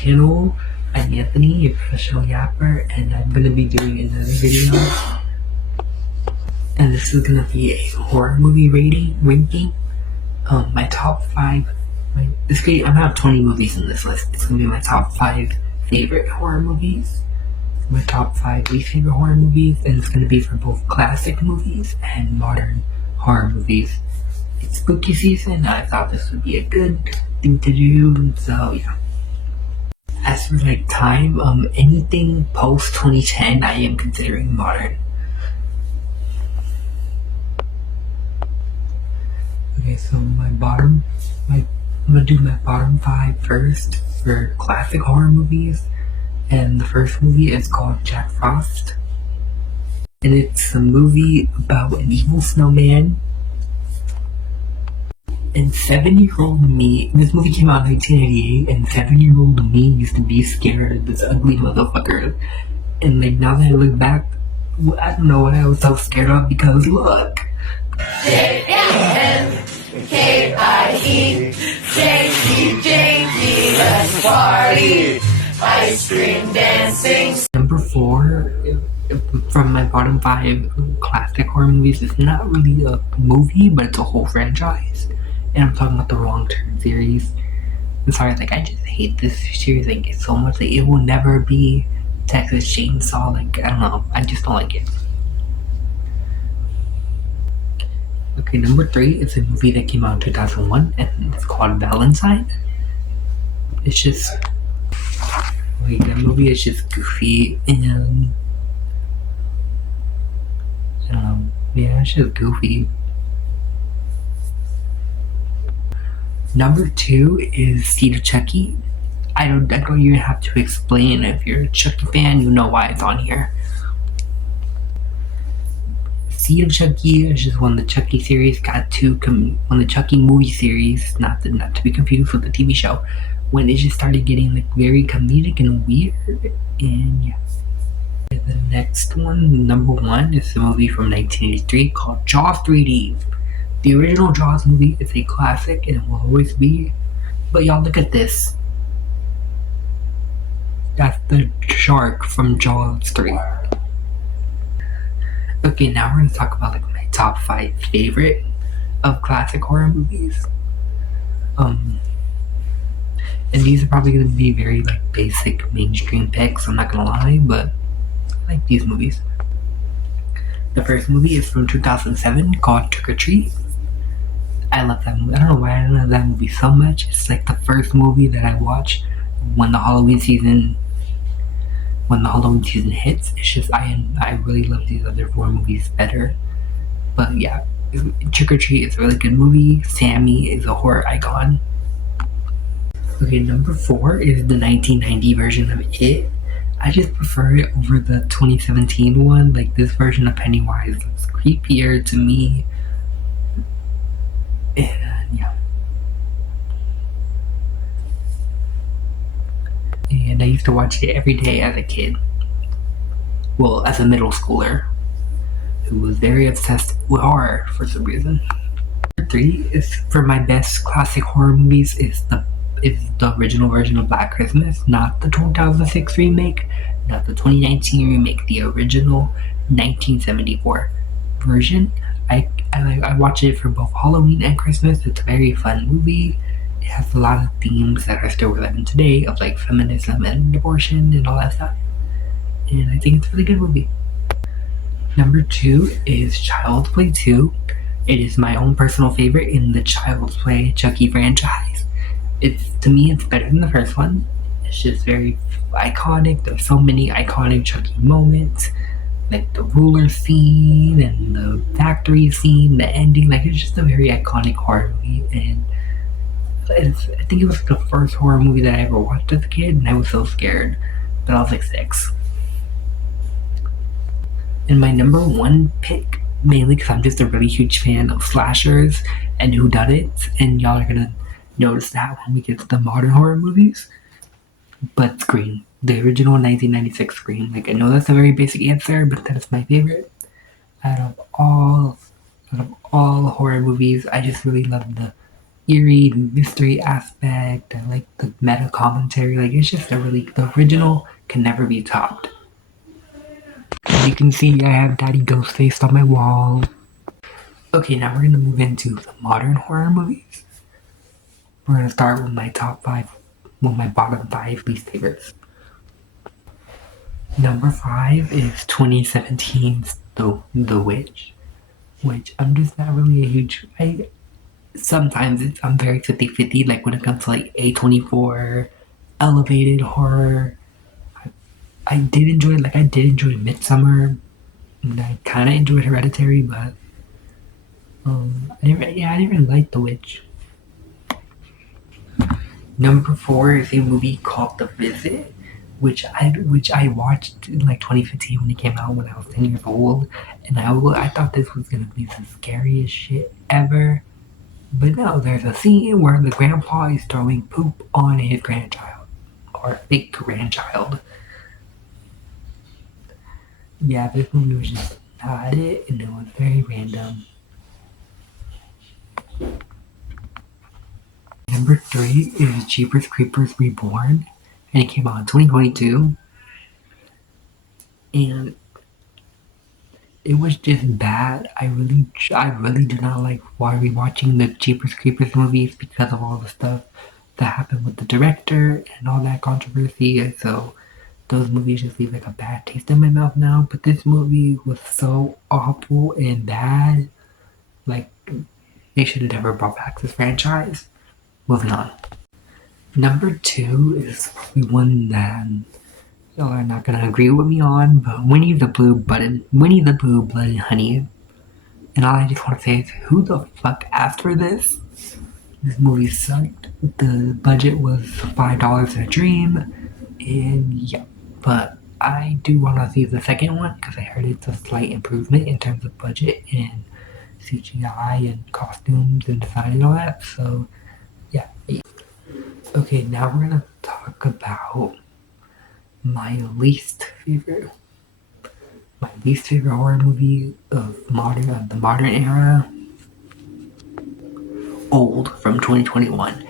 channel. I'm Anthony, your professional yapper, and I'm going to be doing another video. And this is going to be a horror movie ranking. My top 5. I'm going to have 20 movies in this list. It's going to be my top 5 favorite horror movies, my top 5 least favorite horror movies, and it's going to be for both classic movies and modern horror movies. It's spooky season, and I thought this would be a good thing to do, so yeah. As for time, anything post 2010 I am considering modern. Okay, so I'm gonna do my bottom 5 first for classic horror movies, and the first movie is called Jack Frost, and it's a movie about an evil snowman. And 7-year-old me, this movie came out in 1988, and 7-year-old me used to be scared of this ugly motherfucker. And now that I look back, I don't know what I was so scared of, because look. J-A-N-K-I-E J-C-J-D, let's party. Ice cream dancing. Number 4, from my bottom 5 classic horror movies, it's not really a movie, but it's a whole franchise. And I'm talking about the Wrong Turn series. I'm sorry, I just hate this series so much. It will never be Texas Chainsaw. I don't know. I just don't like it. Okay, number 3 is a movie that came out in 2001, and it's called Valentine. It's just that movie is just goofy, and I don't know. Yeah, it's just goofy. Number 2 is Seed of Chucky. I don't even have to explain. If you're a Chucky fan, you know why it's on here. Seed of Chucky is just one of the Chucky series. One of the Chucky movie series, not to be confused with the TV show, when it just started getting very comedic and weird. And yeah. The next one, number 1, is a movie from 1983 called Jaws 3D. The original Jaws movie is a classic and it will always be. But y'all, look at this. That's the shark from Jaws 3. Okay, now we're going to talk about my top 5 favorite of classic horror movies. And these are probably going to be very basic mainstream picks, I'm not going to lie, but I like these movies. The first movie is from 2007 called Trick or Treat. I love that movie. I don't know why I love that movie so much. It's the first movie that I watch when the Halloween season hits. It's just I really love these other 4 movies better. But yeah, Trick or Treat is a really good movie. Sammy is a horror icon. Okay, number 4 is the 1990 version of It. I just prefer it over the 2017 one. This version of Pennywise looks creepier to me. And yeah. And I used to watch it every day as a kid. Well, as a middle schooler who was very obsessed with horror for some reason. Number 3 is for my best classic horror movies is the original version of Black Christmas, not the 2006 remake, not the 2019 remake, the original 1974 version. I watch it for both Halloween and Christmas. It's a very fun movie. It has a lot of themes that are still relevant today of feminism and abortion and all that stuff. And I think it's a really good movie. Number 2 is Child's Play 2. It is my own personal favorite in the Child's Play Chucky franchise. To me, it's better than the first one. It's just very iconic. There's so many iconic Chucky moments. The ruler scene and the factory scene, the ending. It's just a very iconic horror movie. And I think it was the first horror movie that I ever watched as a kid, and I was so scared. But I was 6. And my number 1 pick, mainly because I'm just a really huge fan of slashers and whodunits, and y'all are gonna notice that when we get to the modern horror movies. But Scream, the original 1996 Scream. I know that's a very basic answer, but that is my favorite out of all horror movies. I just really love the eerie mystery aspect. I like the meta commentary. Like, it's just the original can never be topped. As you can see, I have Daddy Ghostface on my wall. Okay, now we're gonna move into the modern horror movies. We're gonna start with my bottom 5 least favorites. Number 5 is 2017's The Witch, which I'm just not really a huge. I'm very 50-50, like when it comes to like A24, elevated horror. I did enjoy Midsommar, and I kind of enjoyed Hereditary, but I didn't really like The Witch. Number 4 is a movie called The Visit, which I watched in like 2015 when it came out when I was 10 years old, and I thought this was gonna be the scariest shit ever. But no, there's a scene where the grandpa is throwing poop on his grandchild, or fake grandchild. Yeah, this movie was just not it, and it was very random. Number 3 is Jeepers Creepers Reborn, and it came out in 2022. And it was just bad. I really do not like rewatching the Jeepers Creepers movies because of all the stuff that happened with the director and all that controversy. And so those movies just leave like a bad taste in my mouth now. But this movie was so awful and bad. Like, they should have never brought back this franchise. Moving on. Number 2 is probably one that y'all are not gonna agree with me on, but Winnie the Pooh, Blood and Honey. And all I just want to say is, who the fuck asked for this? This movie sucked. The budget was $5 a dream, and yeah. But I do want to see the second one because I heard it's a slight improvement in terms of budget and CGI and costumes and design and all that. So yeah. Okay, now we're gonna talk about my least favorite horror movie of the modern era. Old, from 2021.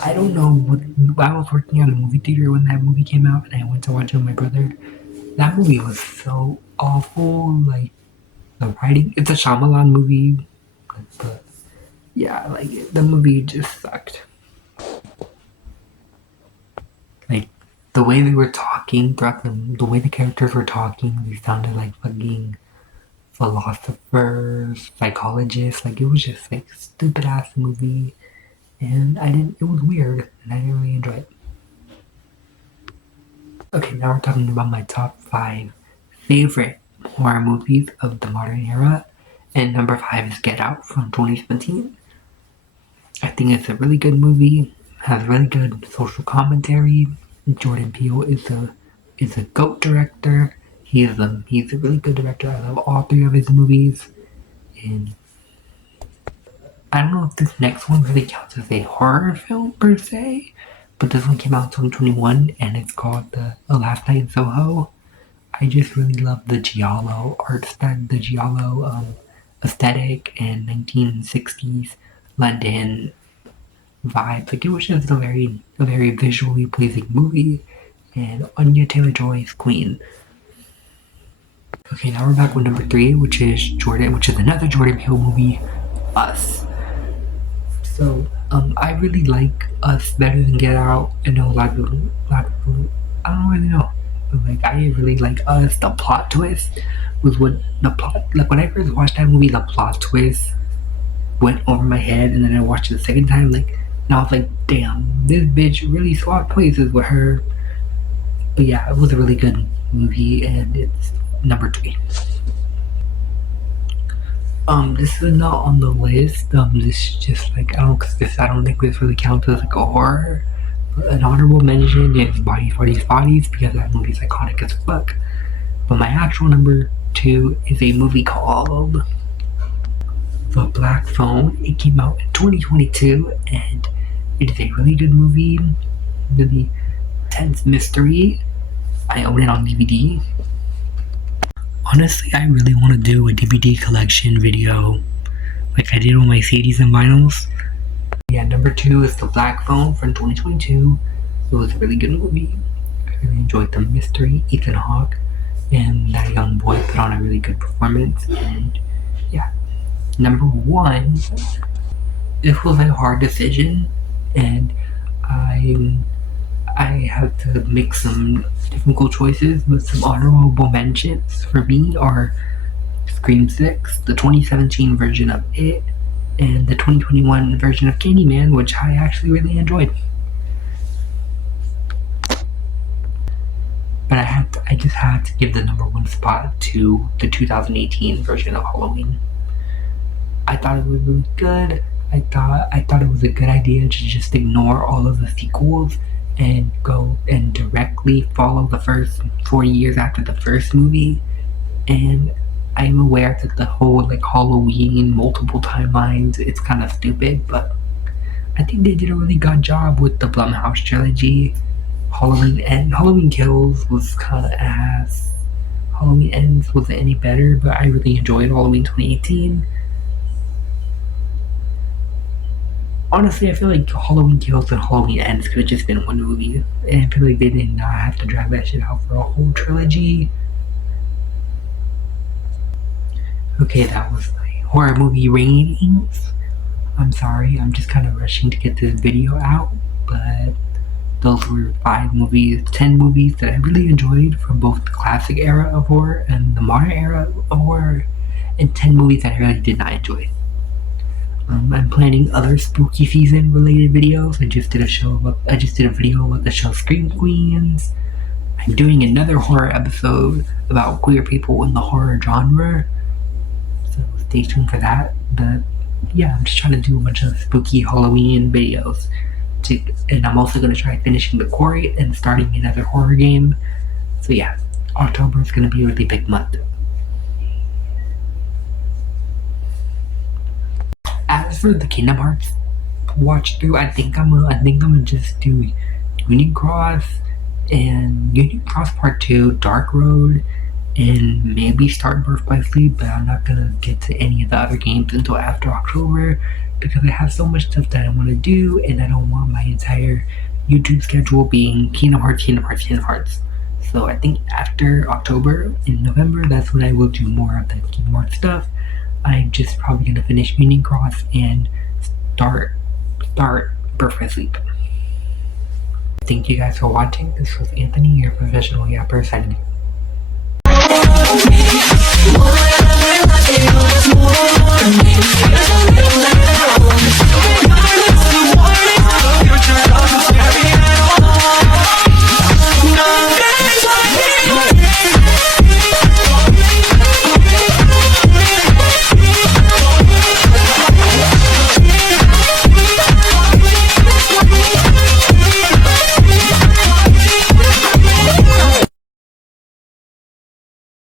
I don't know I was working at a movie theater when that movie came out, and I went to watch it with my brother. That movie was so awful. Like, the writing, it's a Shyamalan movie, but yeah, like, the movie just sucked. Like, the way they were talking throughout the way the characters were talking, they sounded like fucking philosophers, psychologists. Like, it was just like stupid ass movie, and it was weird, and I didn't really enjoy it. Okay, now we're talking about my top 5 favorite horror movies of the modern era, and number 5 is Get Out from 2017. I think it's a really good movie, has really good social commentary. Jordan Peele is a GOAT director. He's a really good director. I love all 3 of his movies, and I don't know if this next one really counts as a horror film per se, but this one came out in 2021, and it's called The Last Night in Soho. I just really love the Giallo art style, the Giallo aesthetic and 1960s London vibe. Like, it was just a very visually pleasing movie, and Anya Taylor-Joy's Queen. Okay, now we're back with number 3, which is another Jordan Peele movie, Us. So, I really like Us better than Get Out. I know a lot of people, I don't really know, but like, I really like Us. The plot twist was when I first watched that movie, the plot twist went over my head, and then I watched it the second time, and I was like, damn, this bitch really swapped places with her. But yeah, it was a really good movie, and it's number 3. This is not on the list. This is just like, I don't think this really counts as like a horror. But an honorable mention is Bodies, because that movie's iconic as fuck. But my actual number 2 is a movie called The Black Phone. It came out in 2022, and it is a really good movie, really tense mystery. I own it on DVD. Honestly, I really want to do a DVD collection video like I did with my CDs and vinyls. Yeah, number 2 is The Black Phone from 2022. It was a really good movie. I really enjoyed the mystery. Ethan Hawke and that young boy put on a really good performance. And yeah, number 1, it was a hard decision, and I had to make some difficult choices, but some honorable mentions for me are Scream 6, the 2017 version of It, and the 2021 version of Candyman, which I actually really enjoyed. But I just had to give the number 1 spot to the 2018 version of Halloween. I thought it was really good. I thought it was a good idea to just ignore all of the sequels and go and directly follow the first 4 years after the first movie. And I'm aware that the whole Halloween multiple timelines, it's kind of stupid, but I think they did a really good job with the Blumhouse trilogy. Halloween Kills was kind of ass. Halloween Ends wasn't any better, but I really enjoyed Halloween 2018. Honestly, I feel like Halloween Kills and Halloween Ends could have just been one movie, and I feel like they did not have to drag that shit out for a whole trilogy. Okay, that was my horror movie ratings. I'm sorry, I'm just kind of rushing to get this video out, but those were 10 movies that I really enjoyed from both the classic era of horror and the modern era of horror, and 10 movies that I really did not enjoy. I'm planning other spooky season related videos. I just did a video about the show Scream Queens. I'm doing another horror episode about queer people in the horror genre, so stay tuned for that. But yeah, I'm just trying to do a bunch of spooky Halloween videos, and I'm also going to try finishing The Quarry and starting another horror game. So yeah, October is going to be a really big month. As for the Kingdom Hearts watch through, I think I'm gonna just do Union Cross and Union Cross Part 2, Dark Road, and maybe start Birth by Sleep, but I'm not gonna get to any of the other games until after October because I have so much stuff that I want to do, and I don't want my entire YouTube schedule being Kingdom Hearts. So I think after October, in November, that's when I will do more of the Kingdom Hearts stuff. I'm just probably going to finish Union Cross and start Birth by Sleep. Thank you guys for watching. This was Anthony, your professional yapper, signing out.